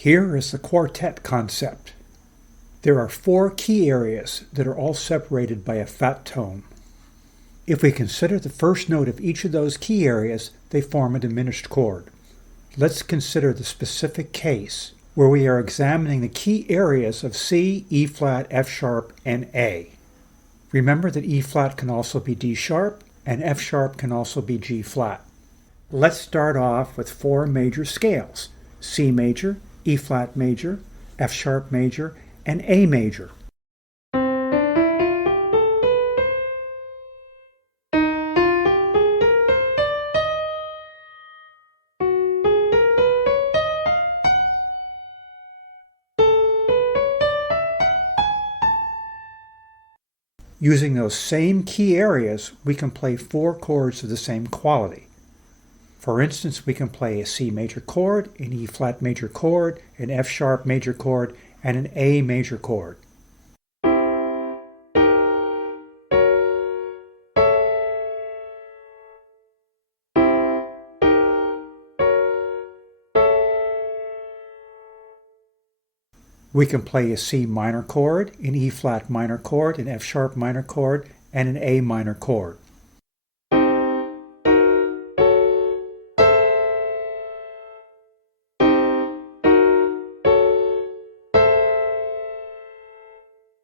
Here is the quartet concept. There are 4 key areas that are all separated by a fat tone. If we consider the first note of each of those key areas, they form a diminished chord. Let's consider the specific case where we are examining the key areas of C, E flat, F sharp, and A. Remember that E flat can also be D sharp, and F sharp can also be G flat. Let's start off with 4 major scales: C major, E flat major, F sharp major, and A major. Using those same key areas, we can play 4 chords of the same quality. For instance, we can play a C major chord, an E flat major chord, an F sharp major chord, and an A major chord. We can play a C minor chord, an E flat minor chord, an F sharp minor chord, and an A minor chord.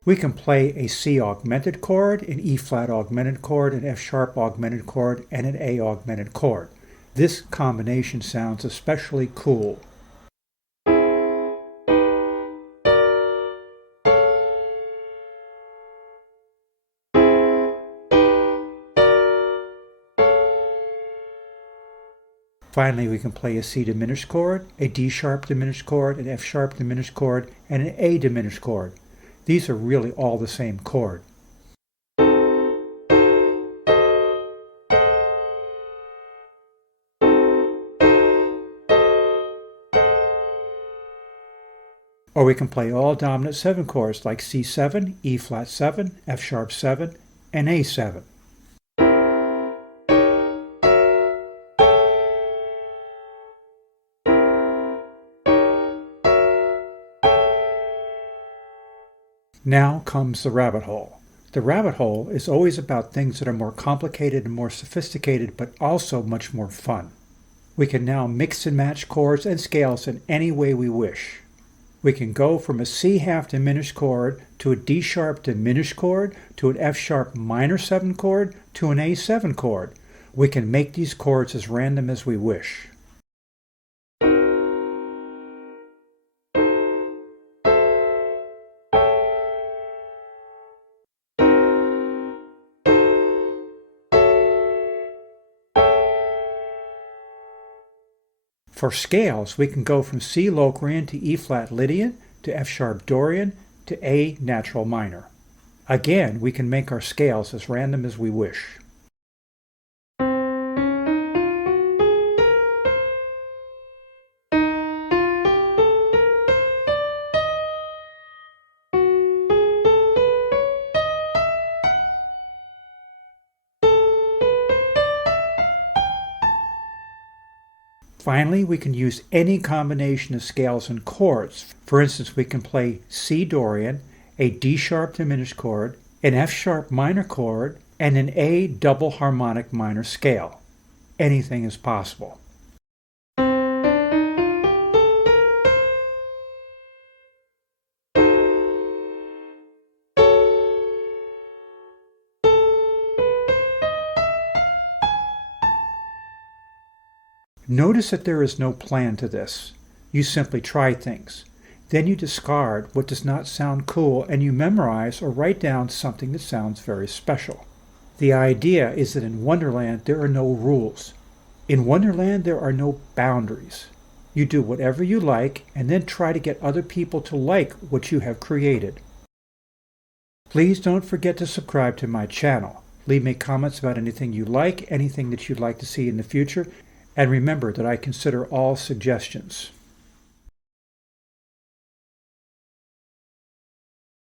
We can play a C augmented chord, an E flat augmented chord, an F sharp augmented chord, and an A augmented chord. This combination sounds especially cool. Finally, we can play a C diminished chord, a D sharp diminished chord, an F sharp diminished chord, and an A diminished chord. These are really all the same chord. Or we can play all dominant 7 chords like C7, E flat 7, F sharp 7, and A7. Now comes the rabbit hole. The rabbit hole is always about things that are more complicated and more sophisticated, but also much more fun. We can now mix and match chords and scales in any way we wish. We can go from a C half diminished chord to a D sharp diminished chord to an F sharp minor 7 chord to an A7 chord. We can make these chords as random as we wish. For scales, we can go from C Locrian to E flat Lydian to F sharp Dorian to A natural minor. Again, we can make our scales as random as we wish. Finally, we can use any combination of scales and chords. For instance, we can play C Dorian, a D sharp diminished chord, an F sharp minor chord, and an A double harmonic minor scale. Anything is possible. Notice that there is no plan to this. You simply try things. Then you discard what does not sound cool and you memorize or write down something that sounds very special. The idea is that in Wonderland there are no rules. In Wonderland there are no boundaries. You do whatever you like and then try to get other people to like what you have created. Please don't forget to subscribe to my channel. Leave me comments about anything you like, anything that you'd like to see in the future, and remember that I consider all suggestions.